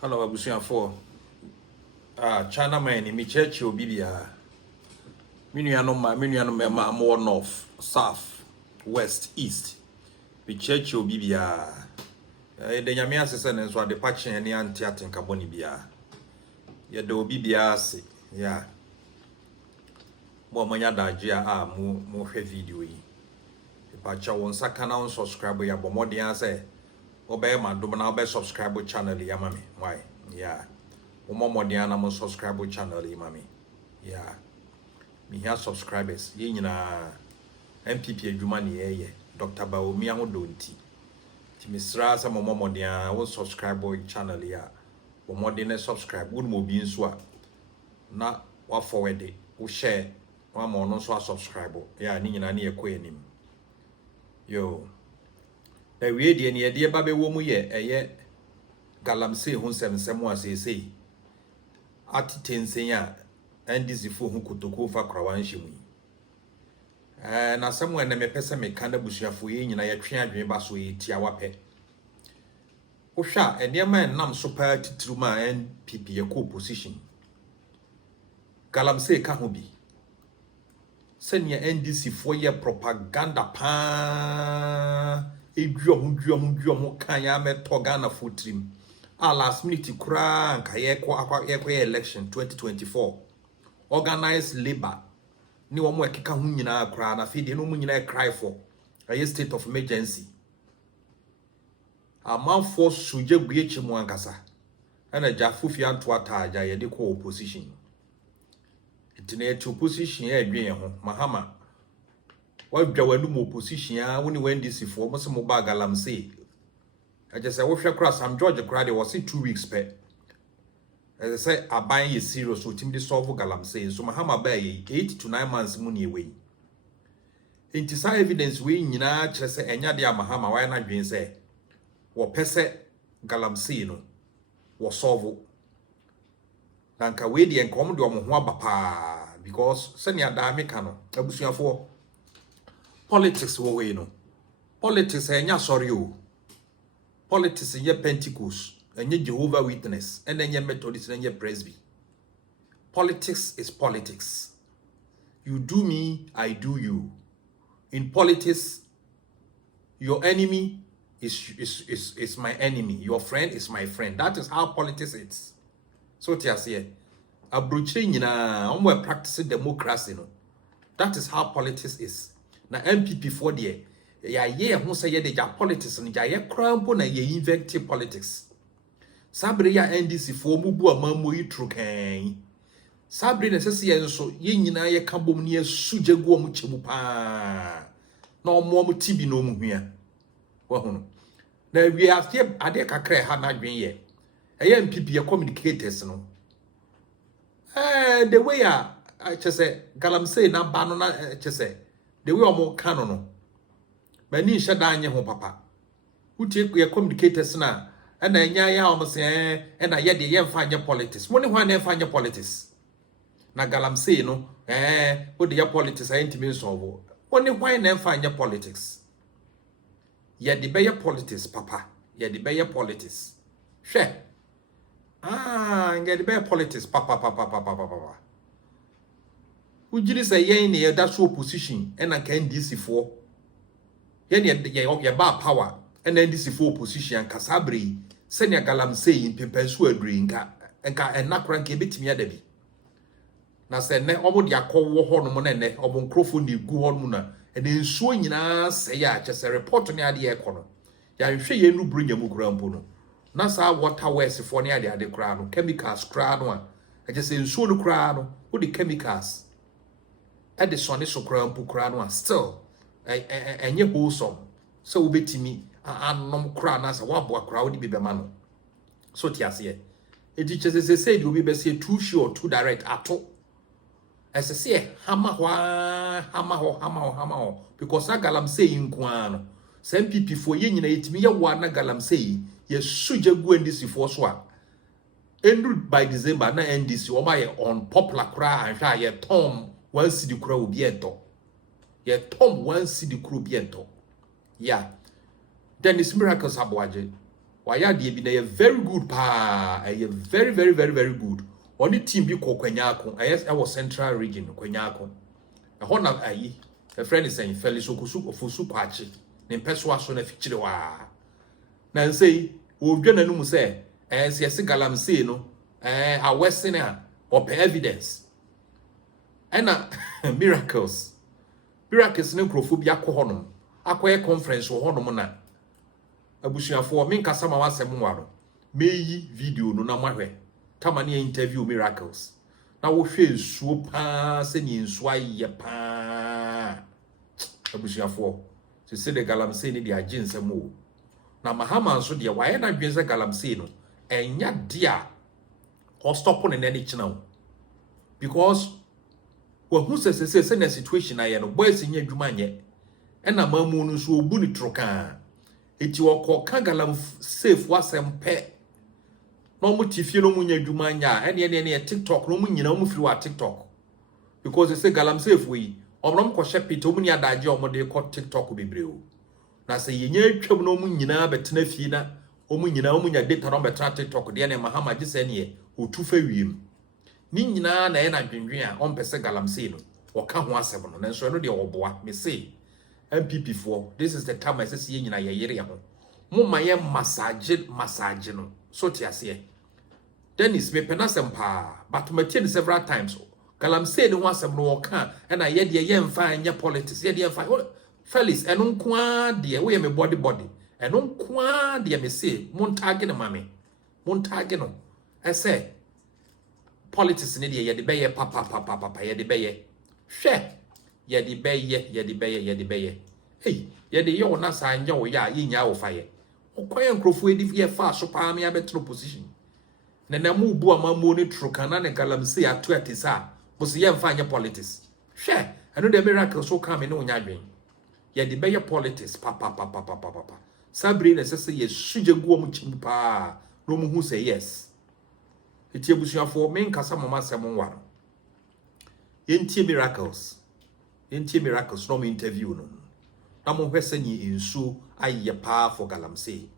Hello, Abusian 4. China man, me church will be Miniano more north, south, west, east. Me church will be the Yamia Session and so the patching and the anti Carboni Bia. Yet there will be Biasi, yeah. More Mayada Gia more video. If I chow on Sakana subscribe, ya more the answer. Obey my domina be subscribe channel, Yamami. Why? Yeah. More Diana mo subscribe channel, Mami. Yeah. Me here subscribers. Ye na MPP Jumani ye. Dr. Baomi aho donti. Ti misra sa mo Diana wo subscribe channel ya. Wo mo de subscribe wo mo bi nso a. Na wa forward wo share wa mo no so subscribe. Yeah, ni nyina na ye ko anim. Yo. Na wie de ne de ba be wo mu ye eye galamsay ho nsem asese. Ati tensenya NDC fo hu kotoko fa krawan hyimu na samwe na mepese me kana busuafo ye nyina ye twe adwen ba so ye tia wape wo hwa enema nam so pa titru ma NPP ye ko opposition galamsay ka ho bi senya NDC fo ye propaganda pa edwo kan ya meto Ghana fo trim last minute kura nka ye election 2024 organized labor ni wo mo ekeka hu nyina kura na fe de no mu nyina cry for a state of emergency amount for suje guechi mu ankasa na jafufi anto ataja ye de ko opposition itine to opposition ye adwen ho Mahama wadwa wanu mu opposition a woni NDC fo mo se mo ba galamsay I just say, if you cross Sam George cried, was it 2 weeks pay. As I say, I buy you serious, so Tim de solve galamsay. So Mahama bay 8 to 9 months money away. Into some evidence we in just say, and yadia Mahama, why not being say, or pese galamsay no, was solve. Nanka wedi and come to Omohua Bapa, because Senya Damicano, Abusia for politics wo no. Politics, and sorry you. Politics in your Pentecost, and your Jehovah Witness, and then your Methodist and your Presby. Politics is politics. You do me, I do you. In politics, your enemy is my enemy. Your friend is my friend. That is how politics is. So tias here. Abruching na we practicing democracy. No. That is how politics is. Na MPP for the ya ye ho say ye de ja politics no ja ye krampo na ye invective politics sabre ya NDC fo mu bu amammo yi trukan sabre na sese ye nso ye nyina ye ka bom ne asuje gu omu chemu pa na omo tibi no mu hua wa hu na wi afie ade kakra ha na dwen ye eye MPP ye communicators no the way I just say galamsay na ba no na just say the way omo kan no mani shada anye ho papa utie ye communicators na na enya ya o se na ye de ye mfa anye politics mo ne ho na mfa anye politics na galamsay no wo de ye politics intimi solve mo ne ho na mfa anye politics ye de be ye politics papa ye de be ye politics hwe ye de be ye politics papa ujiri say ye ne ye da so opposition na ka NDC fo ye ba power and NDC for opposition kasabre senior galamsay in pepensu adri nka enakra nka betimi adabi na se ne omo de akọwo ho no mo ne omo nkrofo ne gu ho no na ene nsuo nyina se ya chese report ne ade ekono ya hwe ye nu bru nyamu kura mpo no na sa water waste for ne ade kura no chemicals kura no a chese nsuo no kura no wo de chemicals ade so ne so kura mpo kura no still enye wholesome so ubetimi anom kra na sa waboa kra odi bibema no so tiase e di chese say di obi be say too sure too direct ato ese say hama ho because na galamsay nko no some people for ye nyina yetimi ye wa na galamsay ye suje gu NDC for so a ended by December na NDC o ma ye on popular kra anhwa ye tom one city kra obi ento ye tom one city kra obi ento yeah Dennis Miracles Abwaje Waya de bi na very good pa, very very very very good. Oni team bi ko Kwanyako, I was central region Kwanyako. A hona ayi, a friend is saying Felix Okusu ofusu kwachi, ne mpeswa so na fichire wa. Na say, wo dwana no mu say, se galamsey no, a western or evidence. Ena miracles ne nkrofo bi akọ honom akọye conference ho honom na abusuafo me nkasa ma wasem waro meyi video no na mahwe kama ne interview miracles na wo hwe nsuo pa se ni nsuo aye pa abusuafo se de galamsey ne de agensem o na Mahama nso de waye na dwense galamsey no enya dia o stop ne ne china because who says na situation aye no boys nya adwuma nye ena mamu no so obu ni troka eti woko ka galam safe wasem pe no mu tifie no mu nya adwuma nya ene TikTok no mu nyina mu firi wa TikTok because they say galam safe we omrom ko shepit omu ni adaje omode ko TikTok bebreo na se yenya atwam no mu nyina betena fie na omu nyina omu nya data no betena TikTok de na Mahama gise ne otufa wiem ni nyina na ye na dwendwen a ompese galamsey no woka ho asem no nanso no de woboa me say MPP for this is the time I say ye nyina ye yere ho mo maye massage no so ti ase Dennis me penasem pa but me tie several times galamsey no ho asem no woka na ye de ye mfa anya politics ye de mfa Felix eno nkoa de we me body eno nkoa de me say montage no mame montage no I say politics ne de ye de beye papa ye de beye hwe ye de beye hey ye de yo na sa anya wo ya ye nya wo fa ye okoye nkrofo edi ye fa so pa me abetro position na mu bu amammo ne trokana ne galamsey ato atisa bo se ye mfa anya politics hwe eno de miracle so come ne onya dwen ye de beye politics papa sabri na sese ye suje guo mu chim pa no mu hu say yes eti ebusuafo me nkasa mama sem nwaro yentie miracles no me interview no na mo hwese ni insu aye pa for galamsey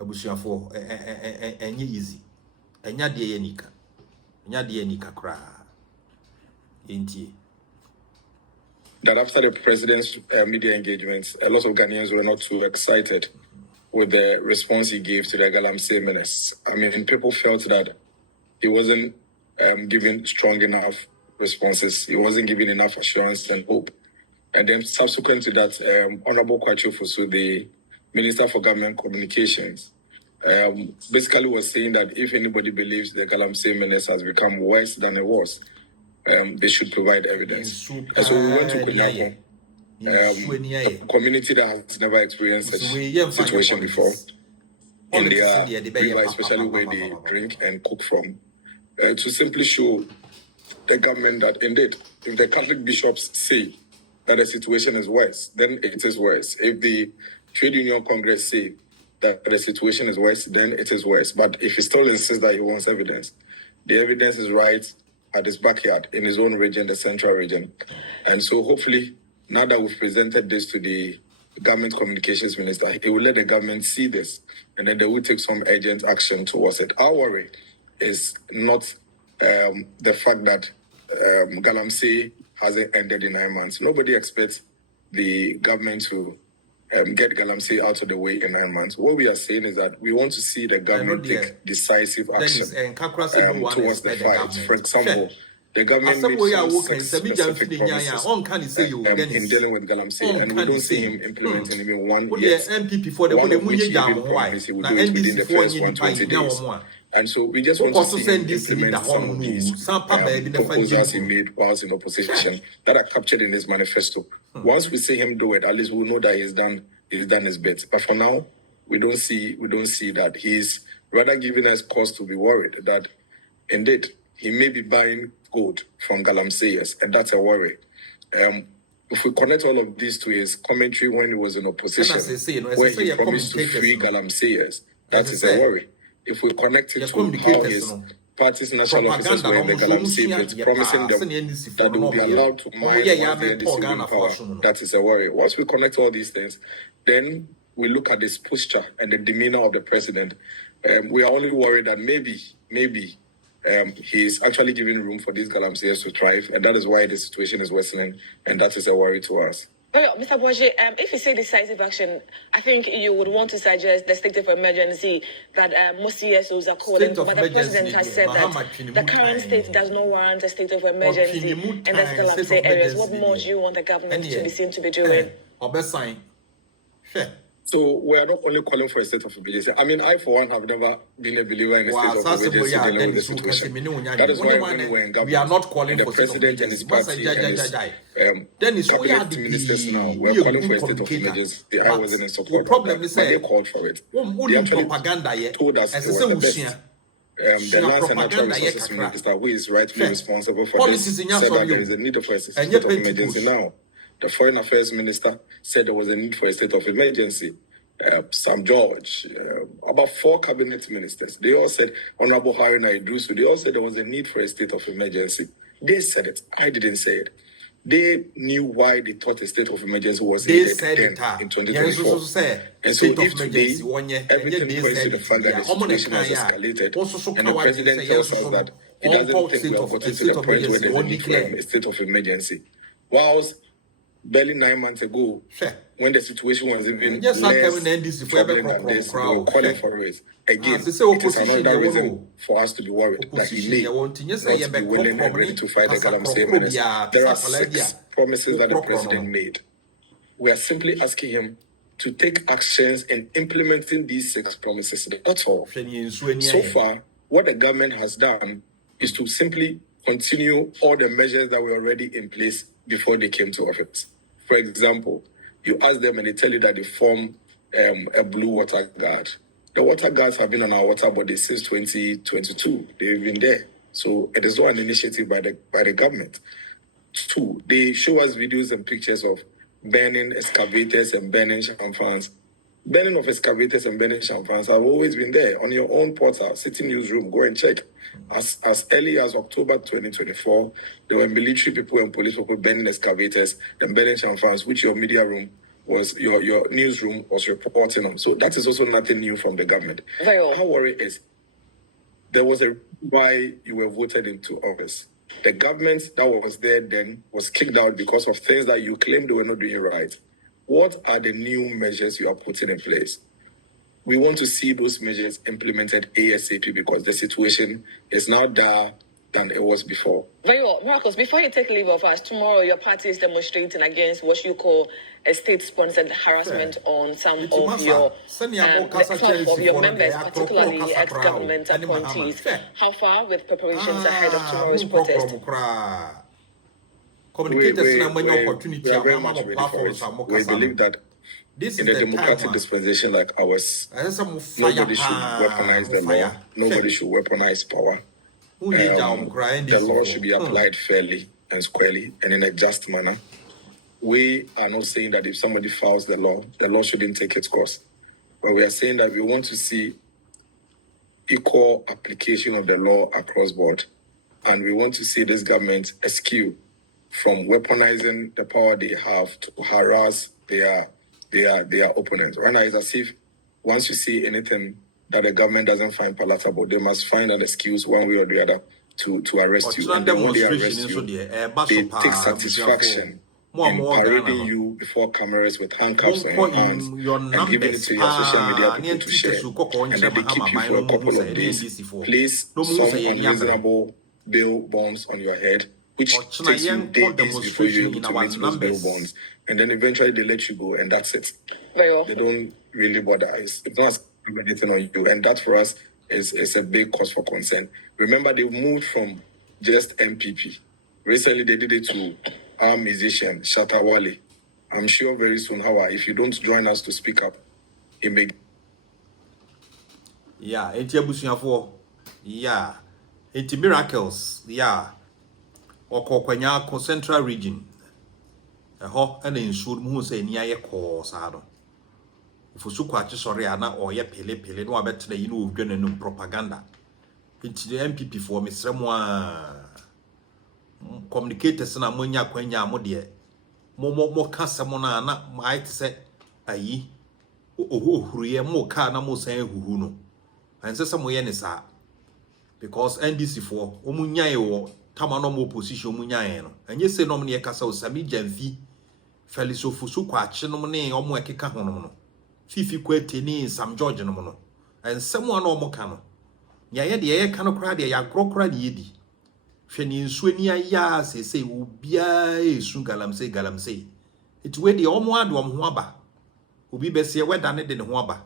ebusuafo enye easy enya de ye nika kra yentie that after the president's media engagements, a lot of Ghanaians were not too excited with the response he gave to the galamsey menace. I mean, people felt that he wasn't giving strong enough responses. He wasn't giving enough assurance and hope. And then subsequent to that, Honorable Kwachu Fusu, the Minister for Government Communications, basically was saying that if anybody believes the galamsey menace has become worse than it was, they should provide evidence. And so we went to Kunyako, a community that has never experienced such a situation before in their river, especially where they drink and cook from, to simply show the government that indeed, if the Catholic bishops say that the situation is worse, then it is worse. If the Trade Union Congress say that the situation is worse, then it is worse. But if he still insists that he wants evidence, the evidence is right at his backyard, in his own region, the central region. And so hopefully, now that we've presented this to the government communications minister, he will let the government see this, and then they will take some urgent action towards it. Our worry is not the fact that galamsey hasn't ended in 9 months. Nobody expects the government to get galamsey out of the way in 9 months. What we are saying is that we want to see the government take decisive action towards the fight. For example, the government made some specific promises in dealing with galamsey, and we don't see him implementing even one yet. One of which he even promised he would do it within the first 120 days. And so we just want to see him implement some of these proposals he made whilst in opposition that are captured in his manifesto. Once we see him do it, at least we'll know that he's done his bit. But for now, we don't see that. He's rather giving us cause to be worried that indeed he may be buying gold from galamseyers, and that's a worry. If we connect all of this to his commentary when he was in opposition, where he promised to free galamseyers, that is a worry. If we connect it to how his party's national officers were in the galamsey pit, promising them that they will be allowed to mine once they are in power, that is a worry. Once we connect all these things, then we look at this posture and the demeanor of the president, we are only worried that maybe he is actually giving room for these galamsays to thrive, and that is why the situation is worsening, and that is a worry to us. Mr. Boje, if you say decisive action, I think you would want to suggest the state of emergency that most CSOs are calling for, but the president has said that the current state does not warrant a state of emergency in the galamsay areas. What more do you want the government to be seen to be doing? So we are not only calling for a state of emergency. I mean, I for one have never been a believer in a state of emergency dealing with the situation. That is why when we were in government, we are not calling for president and his party and his cabinet ministers now we are calling for a state of emergency. I wasn't in support. The problem is they called for it. They actually told us it was the best. The Lands and Natural Resources Minister, who is rightfully responsible for this, said that there is a need for a state of emergency now. The Foreign Affairs Minister said there was a need for a state of emergency. Sam George, about 4 cabinet ministers, they all said, Honorable Harry Naidrusu, they all said there was a need for a state of emergency. They said it. I didn't say it. They knew why they thought a state of emergency was needed then in 2024. And so if today, everything points to the fact that the situation has escalated, and the president tells us that he doesn't think we have gotten to the point where there's a need for a state of emergency. Whilst barely 9 months ago, when the situation was even less troubling than this, we were calling for it. Again, it is another reason for us to be worried that he may not be willing and ready to fight the galamsay menace. There are 6 promises that the president made. We are simply asking him to take actions in implementing these 6 promises. That's all. So far, what the government has done is to simply continue all the measures that were already in place before they came to office. For example, you ask them and they tell you that they form a blue water guard. The water guards have been on our water body since 2022. They've been there. So it is not an initiative by the government. 2, they show us videos and pictures of burning excavators and burning champagnes. Burning of excavators and burning champagnes have always been there. On your own portal, City Newsroom, go and check. As early as October 2024, there were military people and police people burning excavators and burning champagnes, which your media room was, your newsroom was reporting on. So that is also nothing new from the government. Our worry is there was a why you were voted into office. The government that was there then was kicked out because of things that you claimed they were not doing right. What are the new measures you are putting in place? We want to see those measures implemented ASAP because the situation is now dire than it was before. Very well. Marcos, before you take leave of us, tomorrow your party is demonstrating against what you call a state-sponsored harassment on some of your members, particularly ex-government appointees. How far with preparations ahead of tomorrow's protest? We are very much ready for it. We believe that in a democratic dispensation like ours, nobody should weaponize the law. Nobody should weaponize power. The law should be applied fairly and squarely and in a just manner. We are not saying that if somebody fouls the law shouldn't take its course. But we are saying that we want to see equal application of the law across board. And we want to see this government eschew from weaponizing the power they have to harass their opponents. Right now, it's as if once you see anything that the government doesn't find palatable, they must find an excuse one way or the other to arrest you. And then when they arrest you, they take satisfaction in parading you before cameras with handcuffs on your hands and giving it to your social media people to share. And then they keep you for a couple of days, place some unreasonable bail bonds on your head, which takes you days before you're able to meet those bail bonds. And then eventually they let you go, and that's it. They don't really bother. It's not anything on you. And that for us is a big cause for concern. Remember, they moved from just MPP. Recently, they did it to our musician, Shatta Wale. I'm sure very soon, if you don't join us to speak up, it may... Yeah, it's miracles. Yeah. Okokwanya Central Region. And in Sud Moon say near cause. If you quite sorry, or ye pele, no, I bet today you know, no propaganda. It's the MPP for me, someone communicators and ammonia quenya modia. More cancer mona, not might say, aye. huriye mo ka na mo san huhu no anse se mo ye ne sa because NDC for omunyan wo tama no mo opposition omunyan no enye se no ne kasa osami jamfi felisofusu kwa ache no ne omo ekeka ho no fifi kwete ni Sam George no no ense mo na omo ka no nya ye de ye ka no kra de ya grokra de yedi hwani nsuo ni aya sese obia esu galamsay it we de omo ade omo ho aba obi bese weda ne de ne ho aba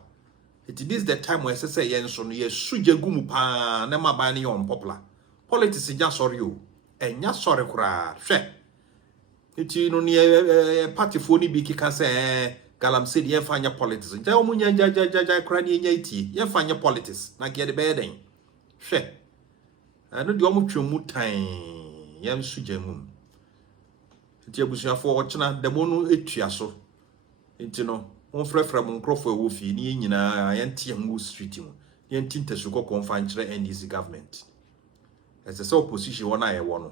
it is the time where say yen so no ye suje gumu pa na ma ba ne yon popular politics ja sorry o enya sorry kura hwe it no ne party fo ni bi kika say galamsay de fanya politics ja omunya ja kura ni enya iti ye fanya politics na ge de be den hwe ano de omo twemu tan yam suje mum it abusuafo wo chena demo no etua so enti no on frefra mon crofo e wo fi ni nyina yente mu street mu yente ntesuko konfa nkyere NDC government as a opposition wona ye wo no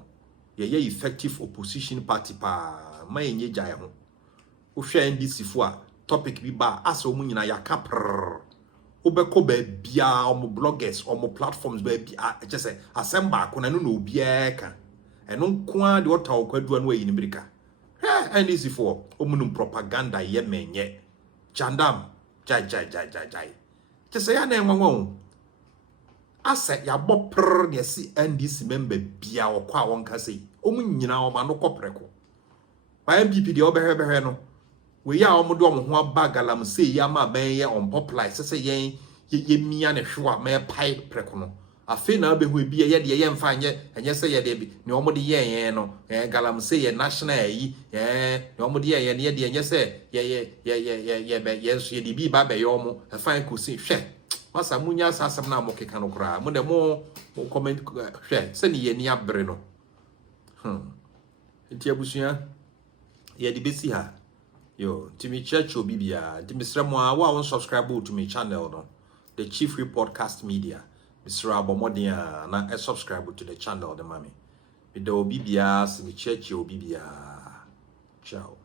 ye effective opposition party pa ma enye gyae ho wo hwe NDC fo a topic bi ba asa o mu nyina yakapr obeko ba bia o mo bloggers o mo platforms ba bia just asemba akona no obi eka eno nko a de otawo kwadua no ayi ni mirika NDC fo o mu propaganda ye menye Jandam, jai. Just say, I name I said, ya bopper, ya see, NDC member bia or qua one can say, Omunina or Mano Copreco. By MPP, the Oberhebeno, we are Omodom, who are bagalam say, Yama bay on popular, say, ye me and a shua, may pipe precono. A finna be will be a yet fine yet, and yes, say, Debbie, no more the no, galamsay, a national, no more the yes, say, yes, ye be baby yomo, a fine cussy, share. Massa Munya Sassam now moke canocra, Munda more comment, share, send ye near Breno. Etiabusia, ye debisi ha. Yo, Timmy Church or Bibia, Timmy Sramwa, one subscribe to my channel, no, the Chief Podcast Media. Mr. Abomodia, na subscribe to the channel, the mommy. With the Obibia, Simi Church, Obibia. Ciao.